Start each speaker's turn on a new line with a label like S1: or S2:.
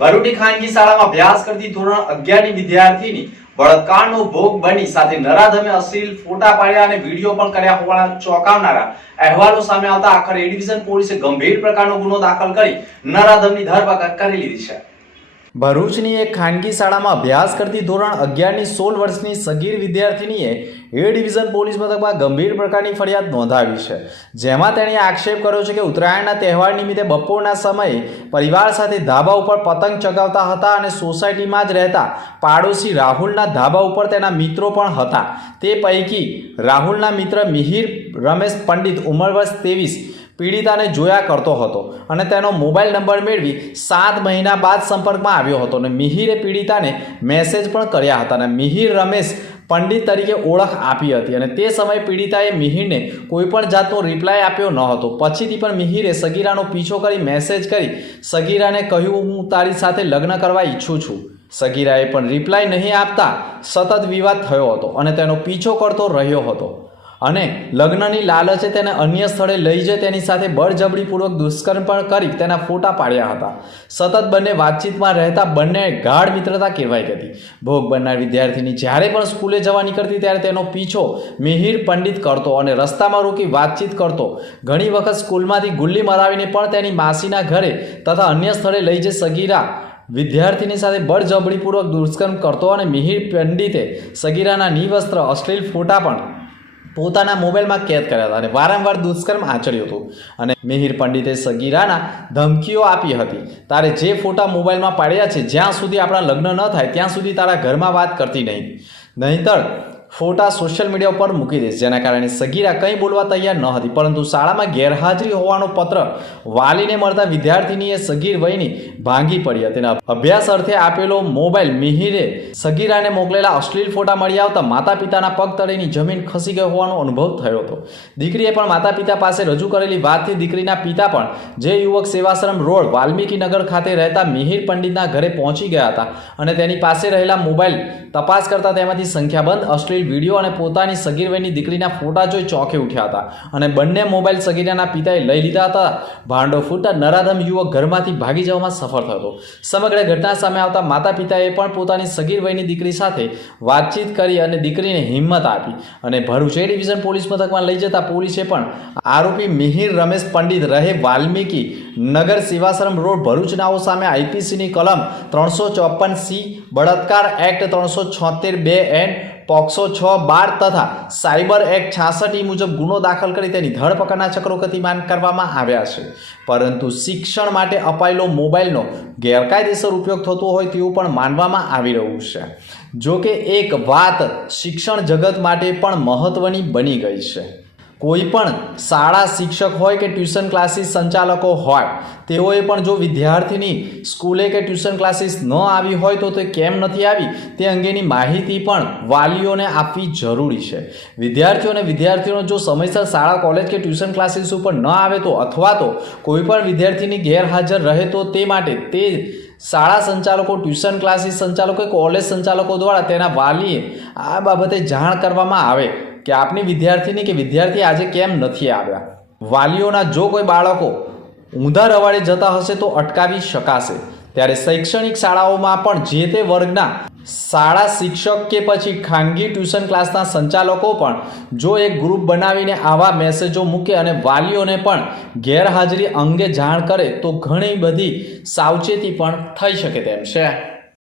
S1: ભરૂચની ખાનગી શાળામાં અભ્યાસ કરતી ધોરણ અગિયારની વિદ્યાર્થીની બળાત્કારનો ભોગ બની સાથે નરાધમે અશ્લીલ ફોટા પાડ્યા અને વીડિયો પણ કર્યા હોવાના ચોંકાવનારા અહેવાલો સામે આવતા આખરે એ ડિવિઝન પોલીસે ગંભીર પ્રકારનો ગુનો દાખલ કરી નરાધમની ધરપકડ કરી લીધી છે. ભરૂચની એક ખાનગી શાળામાં અભ્યાસ કરતી ધોરણ અગિયારની સોળ વર્ષની સગીર વિદ્યાર્થીનીએ એ ડિવિઝન પોલીસ મથકમાં ગંભીર પ્રકારની ફરિયાદ નોંધાવી છે, જેમાં તેણે આક્ષેપ કર્યો છે કે ઉત્તરાયણના તહેવાર નિમિત્તે બપોરના સમયે પરિવાર સાથે ધાબા ઉપર પતંગ ચગાવતા હતા અને સોસાયટીમાં જ રહેતા પાડોશી રાહુલના ધાબા ઉપર તેના મિત્રો પણ હતા. તે પૈકી રાહુલના મિત્ર મિહિર રમેશ પંડિત ઉંમર વર્ષ ત્રેવીસ પીડિતાને જોયા કરતો હતો અને તેનો મોબાઈલ નંબર મેળવી સાત મહિના બાદ સંપર્કમાં આવ્યો હતો અને મિહિરે પીડિતાને મેસેજ પણ કર્યા હતા અને મિહિર રમેશ પંડિત તરીકે ઓળખ આપી હતી અને તે સમયે પીડિતાએ મિહિરને કોઈપણ જાતનો રિપ્લાય આપ્યો ન હતો. પછીથી પણ મિહિરે સગીરાનો પીછો કરી મેસેજ કરી સગીરાને કહ્યું, હું તારી સાથે લગ્ન કરવા ઈચ્છું છું. સગીરાએ પણ રિપ્લાય નહીં આપતા સતત વિવાદ થયો હતો અને તેનો પીછો કરતો રહ્યો હતો. અને લગ્નની લાલચે તેને અન્ય સ્થળે લઈ જઈ તેની સાથે બળજબરીપૂર્વક દુષ્કર્મ પણ કરી તેના ફોટા પાડ્યા હતા. સતત બંને વાતચીતમાં રહેતા બંને ગાઢ મિત્રતા કહેવાઈ હતી ભોગ બનનાર વિદ્યાર્થીની જ્યારે પણ સ્કૂલે જવા નીકળતી ત્યારે તેનો પીછો મિહિર પંડિત કરતો અને રસ્તામાં રોકી વાતચીત કરતો. ઘણી વખત સ્કૂલમાંથી ગુલ્લી મરાવીને પણ તેની માસીના ઘરે તથા અન્ય સ્થળે લઈ જઈ સગીરા વિદ્યાર્થીની સાથે બળજબરીપૂર્વક દુષ્કર્મ કરતો અને મિહિર પંડિતે સગીરાના નિવસ્ત્ર અશ્લીલ ફોટા પણ પોતાના મોબાઈલમાં કેદ કર્યા હતા અને વારંવાર દુષ્કર્મ આચર્યું હતું. અને મિહિર પંડિતે સગીરાના ધમકીઓ આપી હતી. તારે જે ફોટા મોબાઈલમાં પાડ્યા છે, જ્યાં સુધી આપણા લગ્ન ન થાય, ત્યાં સુધી તારા ઘરમાં વાત કરતી નહીં. નહીંતર ફોટા સોશિયલ મીડિયા ઉપર મૂકી દેશે જેના કારણે સગીરા કંઈ બોલવા તૈયાર ન હતી, પરંતુ શાળામાં ગેરહાજરી હોવાનો પત્ર વાલીને મળતા વિદ્યાર્થીનીએ સગીર વયની ભાંગી પડી હતી અને અભ્યાસ અર્થે આપેલો મોબાઈલ મિહિરે સગીરાને મોકલેલા અશ્લીલ ફોટા મળી આવતા માતા પિતાના પગ તળેની જમીન ખસી ગઈ હોવાનો અનુભવ થયો હતો. દીકરીએ પણ માતા પિતા પાસે રજૂ કરેલી વાતથી દીકરીના પિતા પણ, જે યુવક સેવાશ્રમ રોડ વાલ્મીકી નગર ખાતે રહેતા મિહિર પંડિતના ઘરે પહોંચી ગયા હતા અને તેની પાસે રહેલા મોબાઈલ તપાસ કરતા તેમાંથી સંખ્યાબંધ અશ્લીલ વીડિયો અને પોતાની સગીર વયની દીકરીના ફોટા જોઈ ચોંકી ઉઠ્યા હતા અને બંને મોબાઈલ સગીરાના પિતાએ લઈ લીધા હતા. ભાંડો ફૂટતા નરાધમ યુવક ઘરમાંથી ભાગી જવામાં સફળ થયો સમગ્ર ઘટના સામે આવતા માતા પિતાએ પણ પોતાની સગીર વયની દીકરી સાથે વાતચીત કરી અને દીકરીને હિંમત આપી અને ભરૂચ એ ડિવિઝન પોલીસ મથકમાં લઈ જતા પોલીસે પણ આરોપી મિહિર રમેશ પંડિત રહે વાલ્મીકી નગર સેવાશ્રમ રોડ ભરૂચનાઓ સામે આઈપીસીની કલમ ત્રણસો ચોપન સી બળાત્કાર એક્ટ ત્રણસો છોતેર બે એન પોક્સો છ બાર તથા સાયબર એક્ટ છાસઠ મુજબ ગુનો દાખલ કરી તેની ધરપકડના ચક્રો ગતિમાન કરવામાં આવ્યા છે. પરંતુ શિક્ષણ માટે અપાયેલો મોબાઈલનો ગેરકાયદેસર ઉપયોગ થતો હોય તેવું પણ માનવામાં આવી રહ્યું છે. જો કે એક વાત શિક્ષણ જગત માટે પણ મહત્વની બની ગઈ છે. કોઈ પણ શાળા શિક્ષક હોય કે ટ્યુશન ક્લાસીસ સંચાલકો હોય, તેઓએ પણ જો વિદ્યાર્થીની સ્કૂલે કે ટ્યુશન ક્લાસીસ ન આવી હોય તો તે કેમ નથી આવી? તે અંગેની માહિતી પણ વાલીઓને આપવી જરૂરી છે. વિદ્યાર્થીઓ અને વિદ્યાર્થીઓનો જો સમયસર શાળા, કોલેજ કે ટ્યુશન ક્લાસીસ ઉપર ન આવે તો અથવા તો કોઈ પણ વિદ્યાર્થીની ગેરહાજર રહે તો તે માટે તે શાળા સંચાલકો, ટ્યુશન ક્લાસીસ સંચાલકો કોલેજ સંચાલકો દ્વારા તેના વાલીએ આ બાબતે જાણ કરવામાં આવે. કે આપની વિદ્યાર્થીની કે વિદ્યાર્થી આજે કેમ નથી આવ્યા? વાલીઓના જો કોઈ બાળકો ઊંધા રવાડે જતા હશે તો અટકાવી શકાશે. ત્યારે શૈક્ષણિક શાળાઓમાં પણ જે તે વર્ગના શાળા શિક્ષક કે પછી ખાનગી ટ્યુશન ક્લાસના સંચાલકો પણ જો એક ગ્રુપ બનાવીને આવા મેસેજો મૂકે અને વાલીઓને પણ ગેરહાજરી અંગે જાણ કરે તો ઘણી બધી સાવચેતી પણ થઈ શકે તેમ છે.